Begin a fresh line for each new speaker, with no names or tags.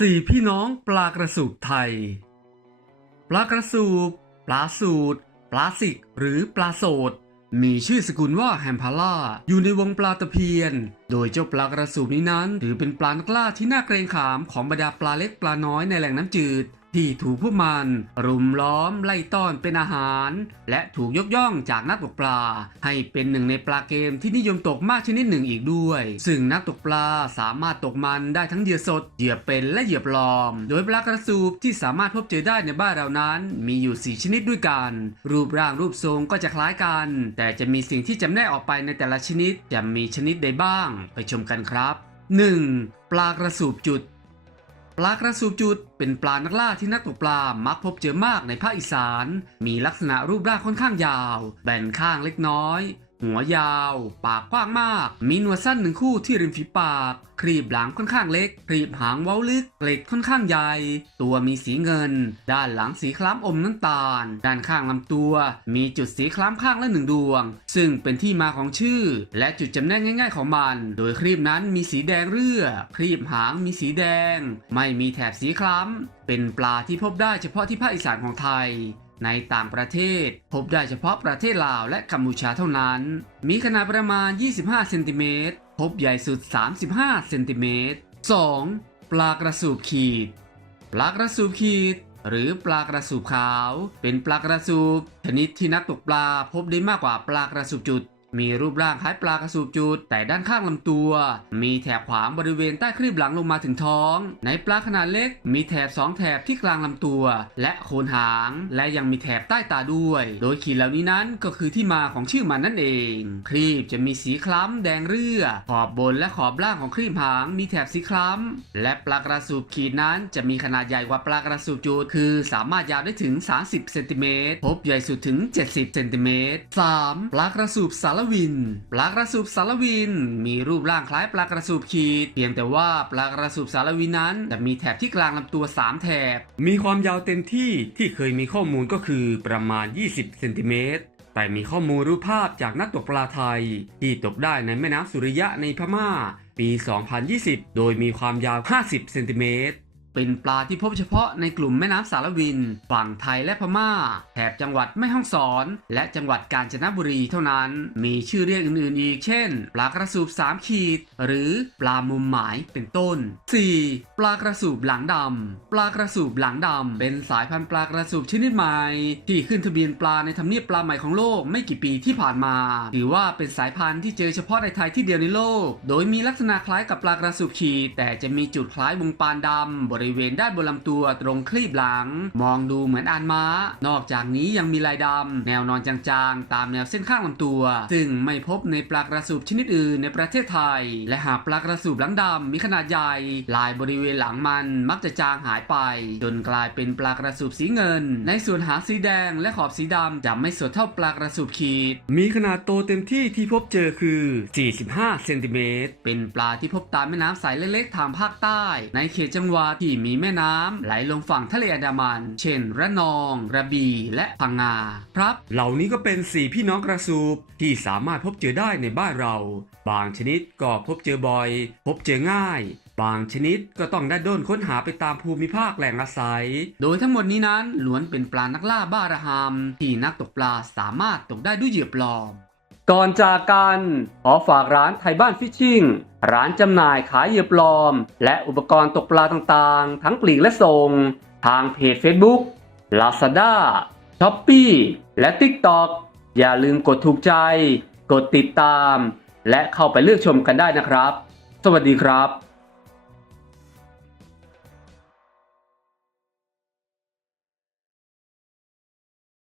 สี่พี่น้องปลากระสูบไทย ปลากระสูบ ปลาสูตร ปลาสิก หรือปลาโสด มีชื่อสกุลว่าแฮมพาล่า อยู่ในวงปลาตะเพียน โดยเจ้าปลากระสูบนี้นั้น ถือเป็นปลานักล่าที่น่าเกรงขามของบรรดาปลาเล็กปลาน้อยในแหล่งน้ำจืด ที่ถูกพวกมัน รุมล้อมไล่ต้อนเป็นอาหาร และถูกยกย่องจากนักตกปลา ให้เป็นหนึ่งในปลาเกมที่นิยมตกมากชนิดหนึ่งอีกด้วย ซึ่งนักตกปลาสามารถตกมันได้ทั้งเหยื่อสดเหยื่อเป็นและเหยื่อปลอม โดยปลากระสูบที่สามารถพบเจอได้ในบ้านเรานั้น มีอยู่ 4 ชนิดด้วยกัน รูปร่างรูปทรงก็จะคล้ายกัน แต่จะมีสิ่งที่จำแนกออกไปในแต่ละชนิดจะมีชนิดใดบ้าง ไปชมกันครับ 1. ปลากระสูบจุด ปลากระสูบจุด เป็นปลานักล่าที่นักตกปลามักพบเจอมากในภาคอีสาน มีลักษณะรูปร่างค่อนข้างยาว แบนข้างเล็กน้อย หัวยาว ปากกว้างมาก มีหนวดสั้นหนึ่งคู่ที่ริมฝีปาก ครีบหลังค่อนข้างเล็ก ครีบหางเว้าลึก เกล็ดค่อนข้างใหญ่ ตัวมีสีเงิน ด้านหลังสีคล้ำอมน้ำตาล ด้านข้างลำตัว มีจุดสีคล้ำข้างละหนึ่งดวง ซึ่งเป็นที่มาของชื่อ และจุดจำแนกง่าย ๆ ของมัน โดยครีบนั้นมีสีแดงเรื่อ ครีบหางมีสีแดง ไม่มีแถบสีคล้ำเป็นปลาที่พบได้เฉพาะที่ภาคอีสานของไทย ในต่างประเทศ พบได้เฉพาะประเทศลาวและกัมพูชาเท่านั้น มีขนาดประมาณ 25 เซนติเมตร พบใหญ่สุด 35 เซนติเมตร 2. ปลากระสูบขีด ปลากระสูบขีด หรือปลากระสูบขาว เป็นปลากระสูบชนิดที่นักตกปลาพบได้มากกว่าปลากระสูบจุด มีรูปร่างคล้ายปลากระสูบจุดแต่ด้านข้างลำตัว มีแถบขวางบริเวณใต้ครีบหลังลงมาถึงท้อง ในปลาขนาดเล็ก มีแถบสองแถบที่กลางลำตัว และโคนหาง และยังมีแถบใต้ตาด้วย โดยขีดเหล่านี้นั้นก็คือที่มาของชื่อมันนั่นเอง ครีบจะมีสีคล้ำแดงเรื่อ ขอบบนและขอบล่างของครีบหางมีแถบสีคล้ำและปลากระสูบขีดนั้นจะมีขนาดใหญ่กว่าปลากระสูบจุดคือ สามารถยาวได้ถึง 30 เซนติเมตรพบใหญ่สุดถึง 70 เซนติเมตร 3. ปลากระสูบสารวิน ปลากระสูบสารวิน มีรูปร่างคล้ายปลากระสูบขีด เพียงแต่ว่าปลากระสูบสารวินนั้นจะมีแถบที่กลางลำตัว 3 แถบ มีความยาวเต็มที่ที่เคยมีข้อมูลก็คือประมาณ 20 เซนติเมตรแต่มีข้อมูลรูปภาพจากนักตกปลาไทย ที่ตกได้ในแม่น้ำสุริยะในพม่า ปี 2020 โดยมีความยาว 50 เซนติเมตร เป็นปลาที่พบเฉพาะในกลุ่มแม่น้ำสารวิน ฝั่งไทยและพม่า แถบจังหวัดแม่ฮ่องสอน และจังหวัดกาญจนบุรีเท่านั้น มีชื่อเรียกอื่นๆอีก เช่น ปลากระสูบสามขีด หรือปลามุมหมายเป็นต้น 4. ปลากระสูบหลังดำ ปลากระสูบหลังดำ เป็นสายพันธุ์ปลากระสูบชนิดใหม่ ที่ขึ้นทะเบียนปลาในทำเนียบปลาใหม่ของโลกไม่กี่ปีที่ผ่านมา ถือว่าเป็นสายพันธุ์ที่เจอเฉพาะในไทยที่เดียวในโลก โดยมีลักษณะคล้ายกับปลากระสูบขีด แต่จะมีจุดคล้ายวงปานดำบริเวณด้านบนลำตัวตรงคลีบหลัง มองดูเหมือนอานม้า นอกจากนี้ยังมีลายดำแนวนอนจางๆ ตามแนวเส้นข้างลำตัว ซึ่งไม่พบในปลากระสูบชนิดอื่นในประเทศไทย และหากปลากระสูบหลังดำมีขนาดใหญ่ ลายบริเวณหลังมันมักจะจางหายไป จนกลายเป็นปลากระสูบสีเงิน ในส่วนหางสีแดงและขอบสีดำจะไม่สดเท่าปลากระสูบขีด มีขนาดโตเต็มที่ที่พบเจอคือ 45 เซนติเมตร เป็นปลาที่พบตามแม่น้ำสายเล็กๆ ทางภาคใต้ ในเขตจังหวัดที่มีแม่น้ำไหลลงฝั่งทะเลอันดามัน เช่น ระนองกระบี่และพังงาครับ เหล่านี้ก็เป็นสี่พี่น้องกระสูบที่สามารถพบเจอได้ในบ้านเรา บางชนิดก็พบเจอบ่อย พบเจอง่าย บางชนิดก็ต้องได้ด้นค้นหาไปตามภูมิภาคแหล่งอาศัย โดยทั้งหมดนี้นั้นล้วนเป็นปลานักล่าบ้าระหำที่นักตกปลาสามารถตกได้ด้วยเหยื่อปลอม ก่อนจากกันขอฝากร้านไทยบ้านฟิชชิ่ง ร้านจำหน่ายขายเหยื่อปลอม และอุปกรณ์ตกปลาต่างๆ ทั้งปลีกและส่ง ทางเพจ Facebook Lazada Shopee และ TikTok อย่าลืมกดถูกใจ กดติดตาม และเข้าไปเลือกชมกันได้นะครับ สวัสดีครับ